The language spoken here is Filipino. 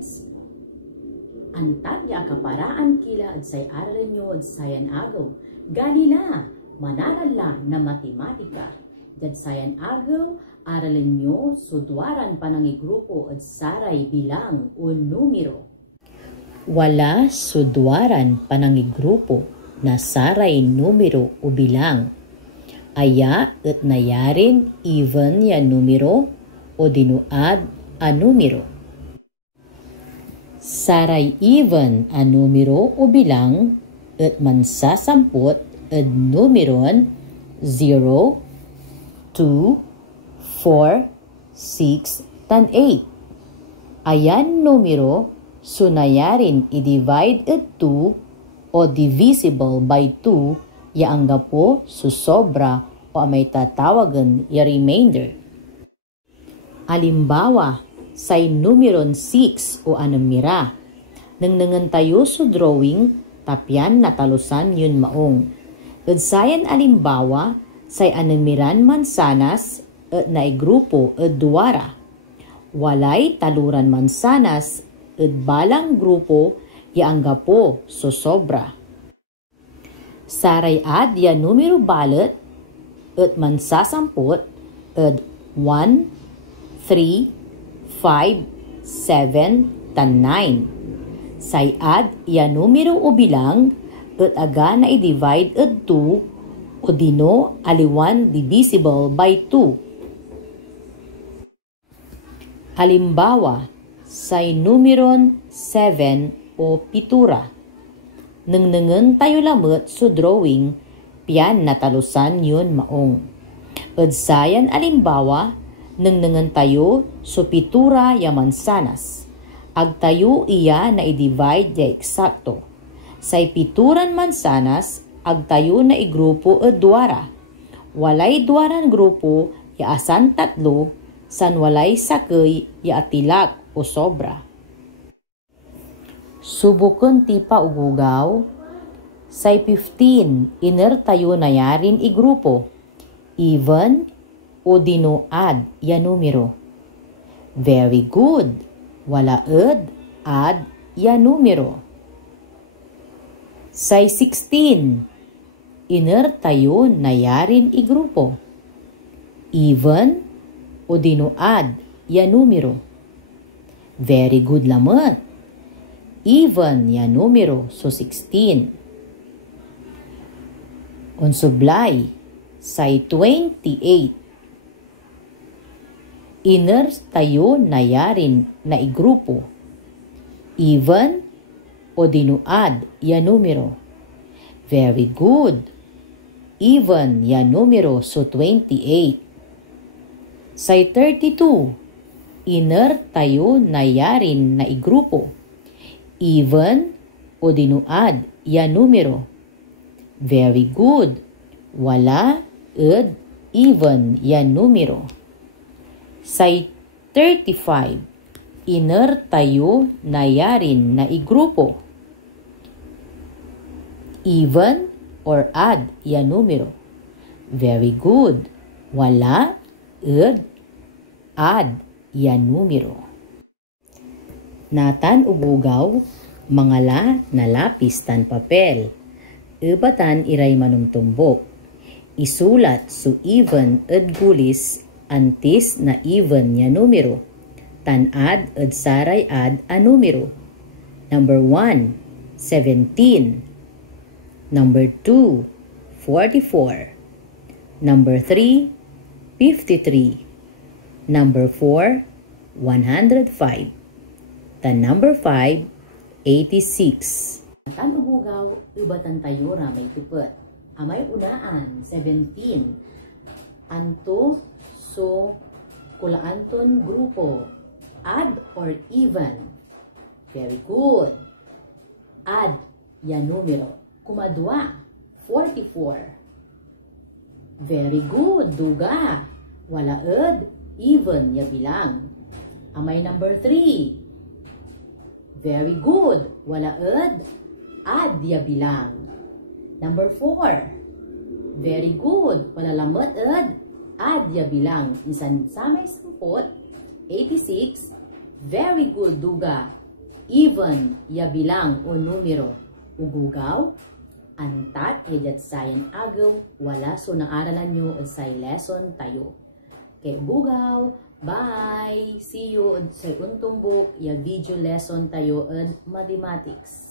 points. Antag ya kaparaan kila at say aralan nyo at sayan agaw. Ganila, manarala na matematika. At sayan agaw, aralan nyo sudwaran panangigrupo at saray bilang o numero. Wala sudwaran panangigrupo na saray numero o bilang. Aya at nayarin even ya numero o dinuad a numero. Saray even a numero o bilang at mansasampot at numeron 0, 2, 4, 6, tan 8. Ayan numero sunayarin i-divide at 2 o divisible by 2 yaangga po susobra o may tatawagan ya remainder. Alimbawa, say numeron 6 o anamira. Nang tayo sa drawing, tapyan natalusan yun maong. At sayan alimbawa, say anamiran mansanas at naigrupo at duwara. Walay taluran mansanas at balang grupo yaangga po so sobra. Saray ad ya numero balat at mansasampot at 1, 3, 5, 7, tan 9. Say ad ya numero o bilang at aga na i-divide at 2 o dino aliwan divisible by 2. Halimbawa, say numeron 7 o pitura. Nang tayo lamot so drawing, piyan natalusan yun maong. At sayan alimbawa, nang tayo so pitura ya mansanas. Ag tayo iya na i-divide ya eksakto. Say pituran mansanas, ag tayo na igrupo o duwara. Walay duwaran grupo ya asan tatlo, san walay sakay ya atilak o sobra. Subukon ti pa ugugaw. Say 15, iner tayo na yarin igrupo. Even o dinuad ya numero. Very good. Wala ad ya numero. Say 16. Iner tayo na yarin igrupo. Even o dinuad ya numero. Very good lamat. Even ya numero, so 16. On sublay, say 28. Iner tayo na yarin na igrupo. Even o dinuad ya numero. Very good. Even ya numero, so 28. Say 32. Iner tayo na yarin na igrupo. Even o dinuad ya numero. Very good. Wala even ya numero. Say 35. Iner tayo na yarin na igrupo. Even or add ya numero. Very good. Wala add ya numero. Natan ugugaw, mangala na lapis tan papel. Ibatan iray manumtumbok. Isulat so even ed gulis antis na even ya numero. Tan-ad ed saray ad a numero. Number 1, 17. Number 2, 44. Number 3, 53. Number 4, 105. Tan number 5, 86. Tan ugugaw, ibatan tayo ramay tupet. Amay unaan, 17. Anto, so, kulaanton grupo. Add or even. Very good. Add, ya numero. Kumadwa, 44. Very good, duga. Wala even, ya bilang. Amay number 3. Very good. Wala add ya bilang. Number 4. Very good. Wala lamot add ya bilang. Insan samay sampot. 86. Very good, duga. even ya bilang o numero. Ugugaw, antat edad sayan agaw, wala so naaralan nyo at say lesson tayo. Kay bugaw, bye! See you sa untong book ya video lesson tayo at mathematics.